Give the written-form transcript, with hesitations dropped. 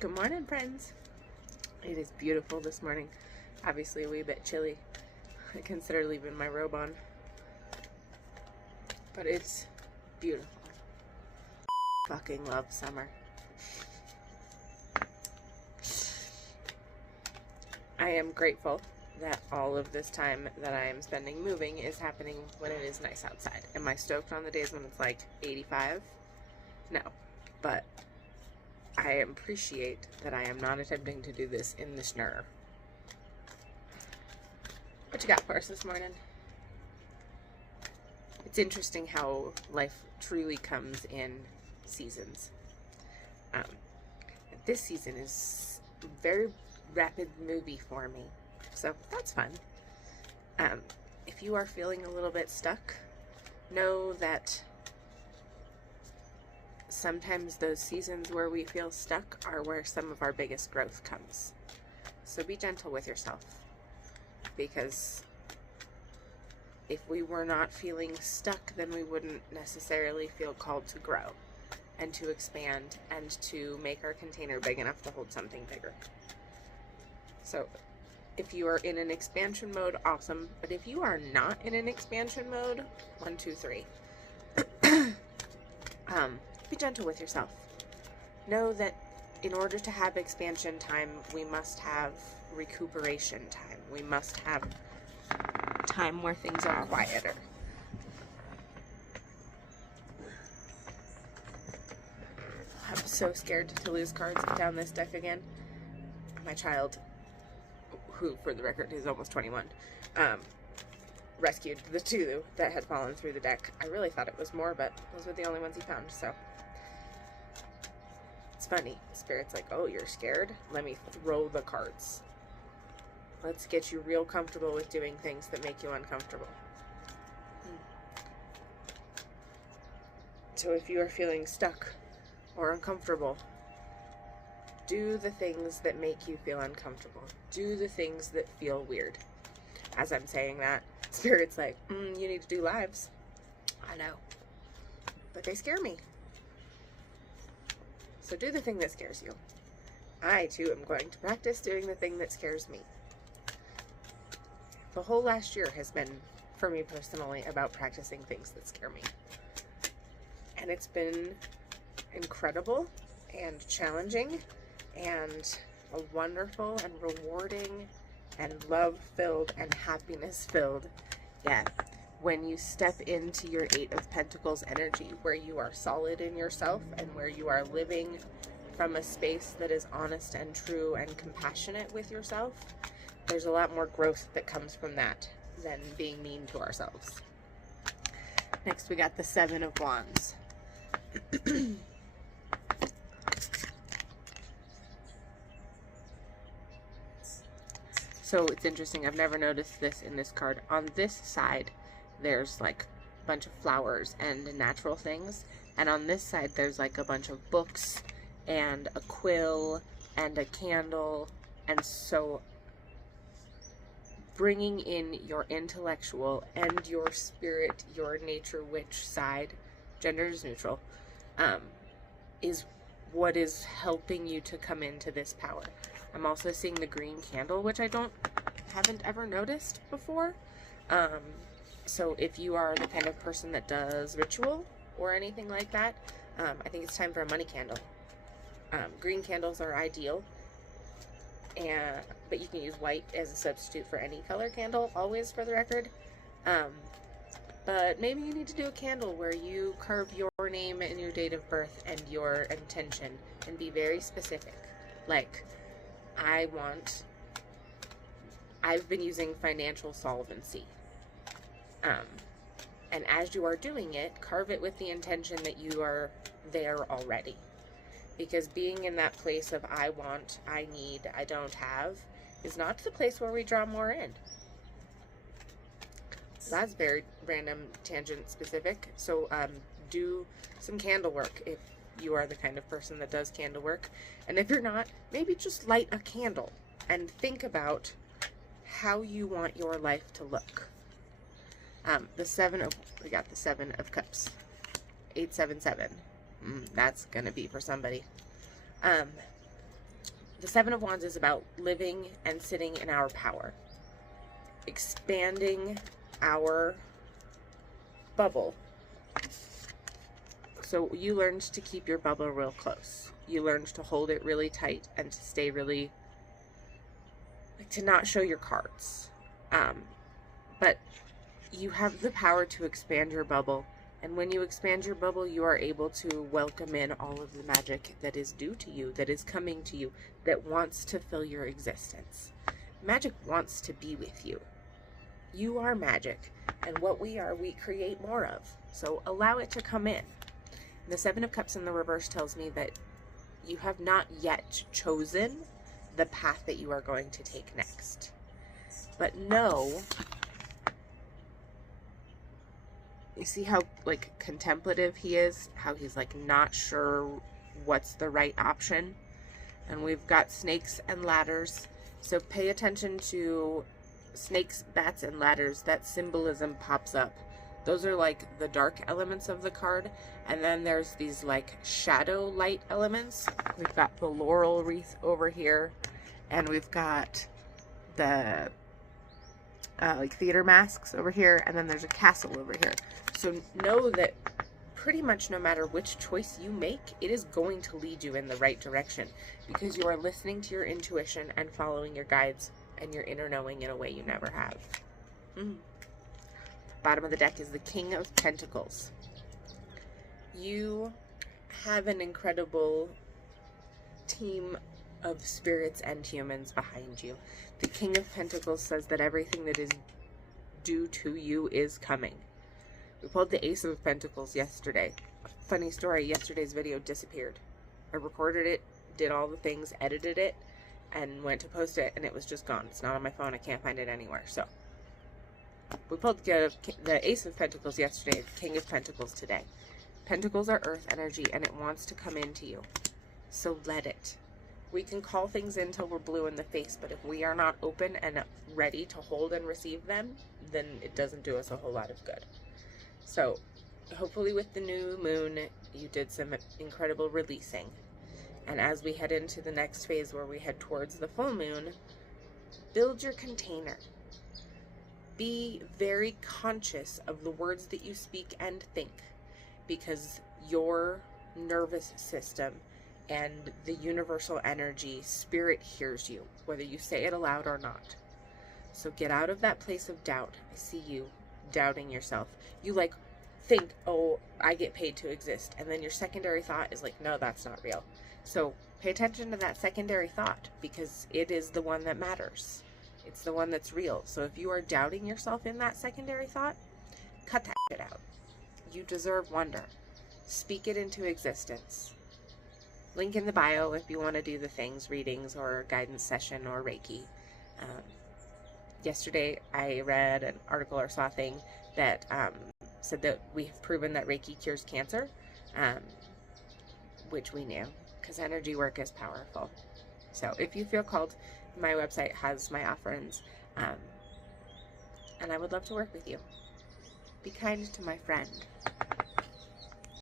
Good morning, friends. It is beautiful this morning. Obviously a wee bit chilly. I consider leaving my robe on, but it's beautiful. Fucking love summer. I am grateful that all of this time that I am spending moving is happening when it is nice outside. Am I stoked on the days when it's like 85? No, but I appreciate that I am not attempting to do this in the snow. What you got for us this morning? It's interesting how life truly comes in seasons. This season is a very rapid movie for me, so that's fun. If you are feeling a little bit stuck, know that sometimes those seasons where we feel stuck are where some of our biggest growth comes. So be gentle with yourself, because if we were not feeling stuck, then we wouldn't necessarily feel called to grow and to expand and to make our container big enough to hold something bigger. So if you are in an expansion mode, awesome. But if you are not in an expansion mode, 1, 2, 3. Be gentle with yourself. Know that in order to have expansion time, we must have recuperation time. We must have time where things are quieter. I'm so scared to lose cards down this deck again. My child, who for the record is almost 21, rescued the 2 that had fallen through the deck. I really thought it was more, but those were the only ones he found, so. It's funny. Spirit's like, oh, you're scared? Let me throw the cards. Let's get you real comfortable with doing things that make you uncomfortable. So if you are feeling stuck or uncomfortable, do the things that make you feel uncomfortable. Do the things that feel weird. As I'm saying that, Spirit's like, you need to do lives. I know. But they scare me. So do the thing that scares you. I, too, am going to practice doing the thing that scares me. The whole last year has been, for me personally, about practicing things that scare me. And it's been incredible and challenging and a wonderful and rewarding and love-filled and happiness-filled. Yeah, when you step into your 8 of Pentacles energy, where you are solid in yourself and where you are living from a space that is honest and true and compassionate with yourself, there's a lot more growth that comes from that than being mean to ourselves. Next, we got the 7 of Wands. So it's interesting, I've never noticed this in this card. On this side, there's like a bunch of flowers and natural things. And on this side, there's like a bunch of books and a quill and a candle. And so bringing in your intellectual and your spirit, your nature witch side, gender is neutral, is what is helping you to come into this power. I'm also seeing the green candle, which I haven't ever noticed before. So if you are the kind of person that does ritual or anything like that, I think it's time for a money candle. Green candles are ideal, but you can use white as a substitute for any color candle, always, for the record. But maybe you need to do a candle where you carve your name and your date of birth and your intention and be very specific. Like, I've been using financial solvency. And as you are doing it, carve it with the intention that you are there already. Because being in that place of I want, I need, I don't have, is not the place where we draw more in. That's very random, tangent specific. So do some candle work if you are the kind of person that does candle work. And if you're not, maybe just light a candle and think about how you want your life to look. We got the 7 of Cups. 877. That's gonna be for somebody. the Seven of Wands is about living and sitting in our power, expanding our bubble. So you learned to keep your bubble real close. You learned to hold it really tight and to stay really, like, to not show your cards. But you have the power to expand your bubble. And when you expand your bubble, you are able to welcome in all of the magic that is due to you, that is coming to you, that wants to fill your existence. Magic wants to be with you. You are magic, and what we are, we create more of. So allow it to come in. The Seven of Cups in the reverse tells me that you have not yet chosen the path that you are going to take next. But know, you see how, like, contemplative he is? How he's, like, not sure what's the right option? And we've got snakes and ladders. So pay attention to snakes, bats, and ladders. That symbolism pops up. Those are, like, the dark elements of the card. And then there's these, like, shadow light elements. We've got the laurel wreath over here. And we've got the, like, theater masks over here. And then there's a castle over here. So know that pretty much no matter which choice you make, it is going to lead you in the right direction, because you are listening to your intuition and following your guides and your inner knowing in a way you never have. Bottom of the deck is the King of Pentacles. You have an incredible team of spirits and humans behind you. The King of Pentacles says that everything that is due to you is coming. We pulled the Ace of Pentacles yesterday. Funny story, yesterday's video disappeared. I recorded it, did all the things, edited it, and went to post it, and it was just gone. It's not on my phone. I can't find it anywhere. So we pulled the Ace of Pentacles yesterday, King of Pentacles today. Pentacles are earth energy, and it wants to come into you. So let it. We can call things in till we're blue in the face, but if we are not open and ready to hold and receive them, then it doesn't do us a whole lot of good. So hopefully with the new moon, you did some incredible releasing. And as we head into the next phase where we head towards the full moon, build your container. Be very conscious of the words that you speak and think, because your nervous system and the universal energy, spirit hears you, whether you say it aloud or not. So get out of that place of doubt. I see you doubting yourself. You, like, think, oh, I get paid to exist. And then your secondary thought is like, no, that's not real. So pay attention to that secondary thought, because it is the one that matters. It's the one that's real. So if you are doubting yourself in that secondary thought, cut that shit out. You deserve wonder. Speak it into existence. Link in the bio if you want to do the things, readings or guidance session or Reiki. Yesterday I read an article or saw a thing that said that we have proven that Reiki cures cancer, which we knew, because energy work is powerful. So if you feel called, my website has my offerings, and I would love to work with you. Be kind to my friend.